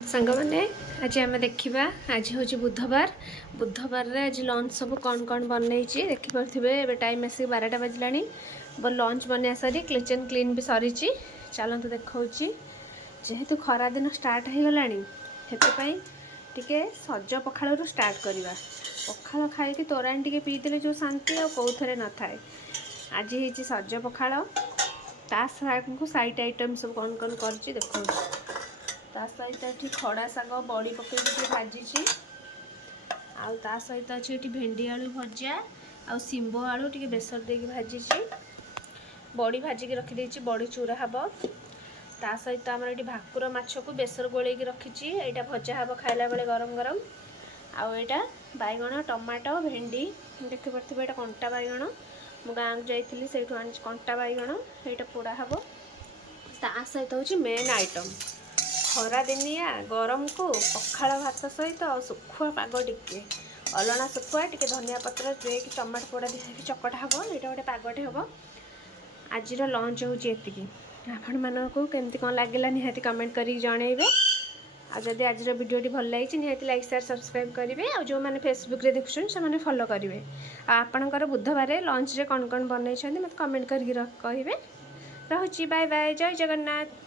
सांग मैंने आज आम देखा आज हूँ बुधवार बुधवार आज लंच सब कौन कौन बनई देखिपे टाइम आसिक 12टा बजला लंच बनया सारी किचन क्लीन भी सरी चलतु देखा जेहेतु खरा दिन स्टार्ट हो गला टे सज पखाड़ स्टार्ट करवा पखाड़ खाई तोराणी टे पीदे जो शांति आ कौ थे न थाए आज ही सज पखाड़ ता साइड आइटम सब कौन कौन कर देखो ता सहित ये खड़ा शाग बड़ी पकई भाजी आ सहित अच्छे ये भेंडी आलू भजा आ शिंब आलू टे बेसर दे भाजी बड़ी भाजिकी रखीदे बड़ी चूरा हम ता सहित आमर ये भाकुर माछ को बेसर गोल रखी यहाँ भजा हम खाला बेले गरम गरम आईटा बैगण टमाटो भेंडी देखिपे ये कंटा बैगण मु गाँव को जाइली से कंटा बैगण यहाँ पोड़ा हम ता सहित हूँ मेन आइटम खरा दिनिया गरम को पखाड़ भात सहित आ सुखुआ पाग टिके अलना सुखुआ टिके धनिया पत्र दे कि टमाटो पोड़ा दी चकटा हम यहाँ गोटे पागटे हम आज लंच होती आपण मानक केमती कौन लगे निहाती कमेंट कर जनइबे आदि आज भिडियोटी भल लगी निहाती लाइक शेयर सब्सक्राइब करेंगे और जो मैंने फेसबुक रे देखुन से फॉलो करेंगे आपणकर बुधवार लंच रे कौन कौन बनई मत कमेंट कर कहे। रहुची बाय बाय जय जगन्नाथ।